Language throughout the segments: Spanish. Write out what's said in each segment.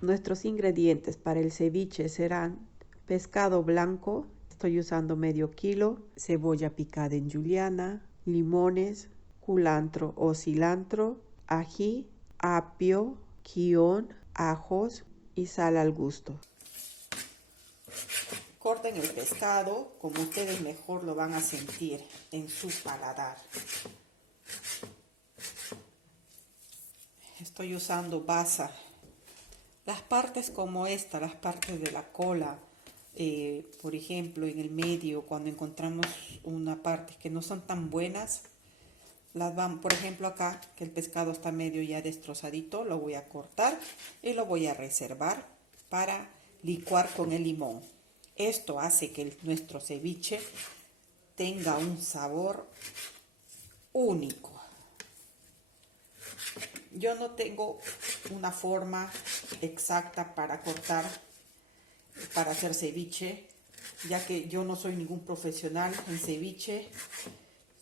Nuestros ingredientes para el ceviche serán pescado blanco, estoy usando medio kilo, cebolla picada en juliana, limones, culantro o cilantro, ají, apio, quión, ajos y sal al gusto. Corten el pescado como ustedes mejor lo van a sentir en su paladar. Estoy usando basa. Las partes como esta, las partes de la cola, por ejemplo, en el medio, cuando encontramos una parte que no son tan buenas, las van, por ejemplo acá, que el pescado está medio ya destrozadito, lo voy a cortar y lo voy a reservar para licuar con el limón. Esto hace que nuestro ceviche tenga un sabor único. Yo no tengo una forma exacta para cortar, para hacer ceviche, ya que yo no soy ningún profesional en ceviche,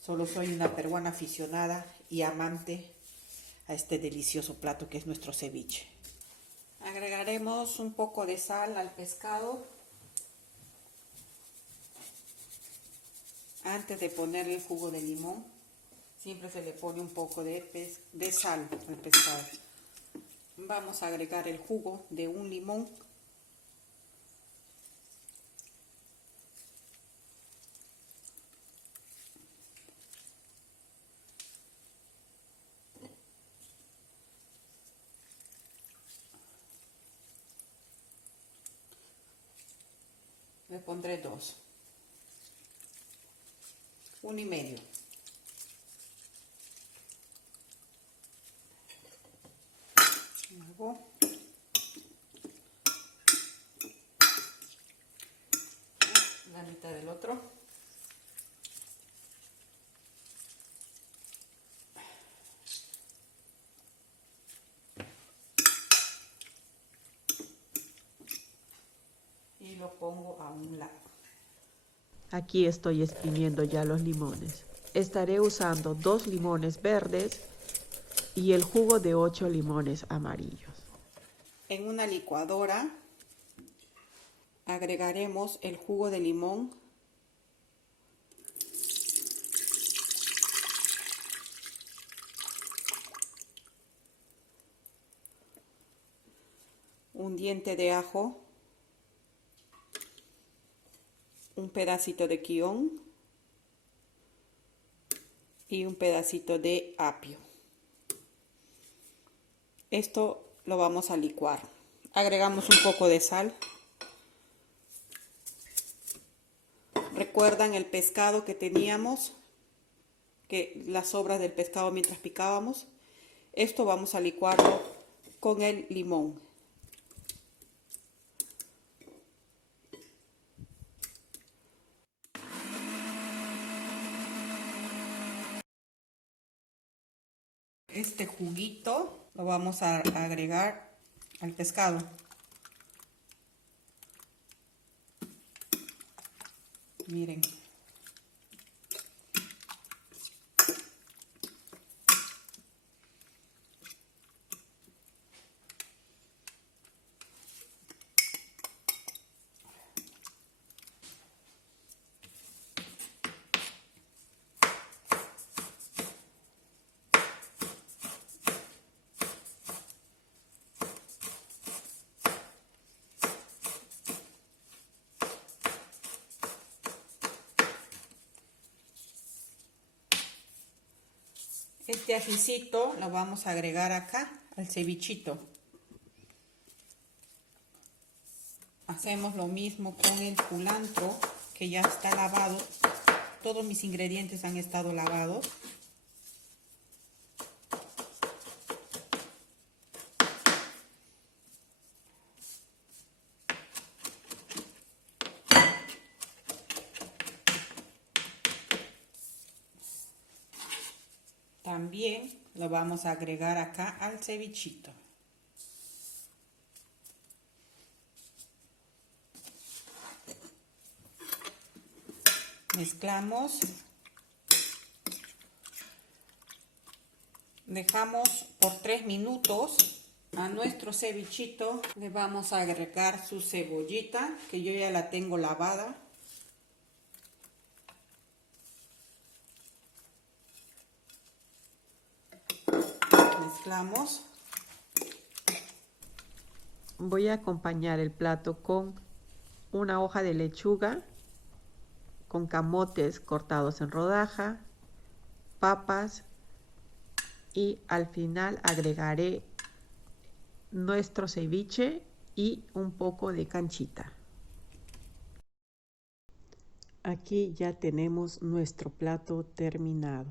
solo soy una peruana aficionada y amante a este delicioso plato que es nuestro ceviche. Agregaremos un poco de sal al pescado antes de ponerle el jugo de limón. Siempre se le pone un poco de sal al pescado. Vamos a agregar el jugo de un limón. Le pondré 2. 1 y medio. Luego la mitad del otro. Y lo pongo a un lado. Aquí estoy exprimiendo ya los limones. Estaré usando 2 limones verdes y el jugo de 8 limones amarillos. En una licuadora agregaremos el jugo de limón, un diente de ajo, un pedacito de quión y un pedacito de apio. Esto lo vamos a licuar. Agregamos un poco de sal. ¿Recuerdan el pescado que teníamos? Que las sobras del pescado mientras picábamos. Esto vamos a licuarlo con el limón. Este juguito lo vamos a agregar al pescado. Miren. Este ajicito lo vamos a agregar acá al cevichito. Hacemos lo mismo con el culantro, que ya está lavado. Todos mis ingredientes han estado lavados. También lo vamos a agregar acá al cevichito. Mezclamos. Dejamos por 3 minutos A nuestro cevichito le vamos a agregar su cebollita, que yo ya la tengo lavada. Mezclamos. Voy a acompañar el plato con una hoja de lechuga, con camotes cortados en rodaja, papas y al final agregaré nuestro ceviche y un poco de canchita. Aquí ya tenemos nuestro plato terminado.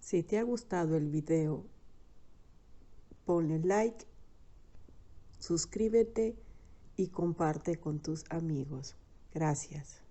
Si te ha gustado el video, ponle like, suscríbete y comparte con tus amigos. Gracias.